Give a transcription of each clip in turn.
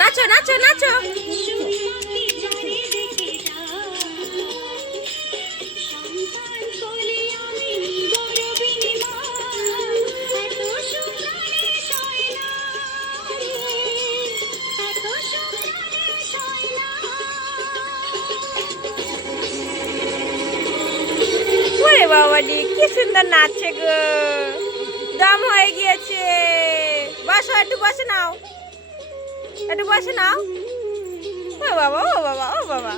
নাচো নাচো নাচো। ওরে বাবাডি কি সুন্দর নাচছে গো, দম হয়ে গিয়েছে। বসো, একটু বসে নাও, একটু বসে নাও। ও বাবা ও বাবা ও বাবা।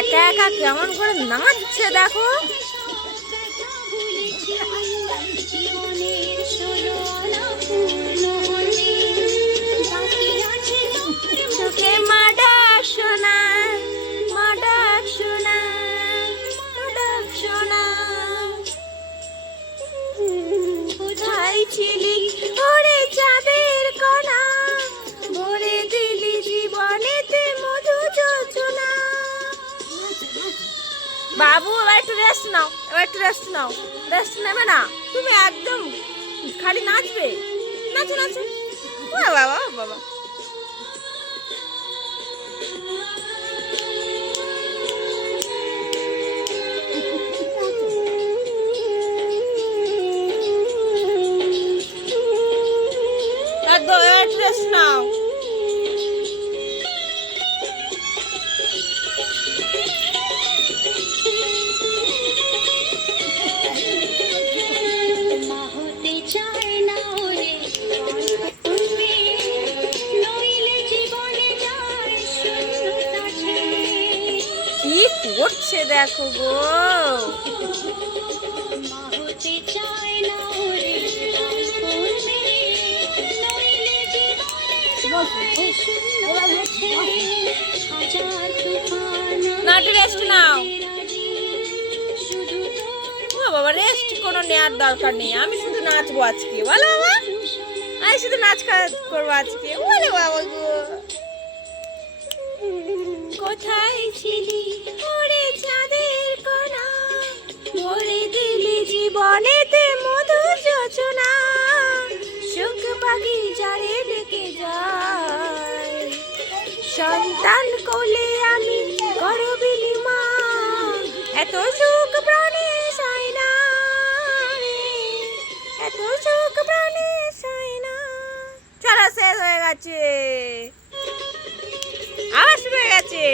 একা একা কেমন করে নাচছে দেখো। চোখে মা ডাক শোনা, মা ডাক শোনা, মা ডাক শোনা। কোথায় ছিলি ওরে চাঁদের কণা, ভরে দিলি জীবনেতে মধু যোজনা। বাবু এবার একটু রেস্ট নাও, এবার একটু রেস্ট নাও। রেস্ট নেবে না তুমি, একদম খালি নাচবে। নাচো নাচো। বাবা বাবা। একটু রেস্ট নাও। কি করছে দেখো গো। না একটু রেস্ট নাও। ও বাবা, রেস্ট কোনো নেওয়ার দরকার নেই। আমি শুধু নাচবো আজকে, বলো বাবা, আমি শুধু নাচ করবো আজকে। বলে বাবা গো, কোথায় ছিলি ওরে চাঁদের কণা, ভরে দিলি জীবনেতে মধু যোজনা। সুখ পাখি যারে ডেকে যায়, সন্তান কোলে আমি গর্বিণী মা। এত সুখ প্রাণে সাই না রে, এত সুখ প্রাণে সাই না। চলো, শেষ হয়ে গেছে, আবার শুরু হয়ে গেছে।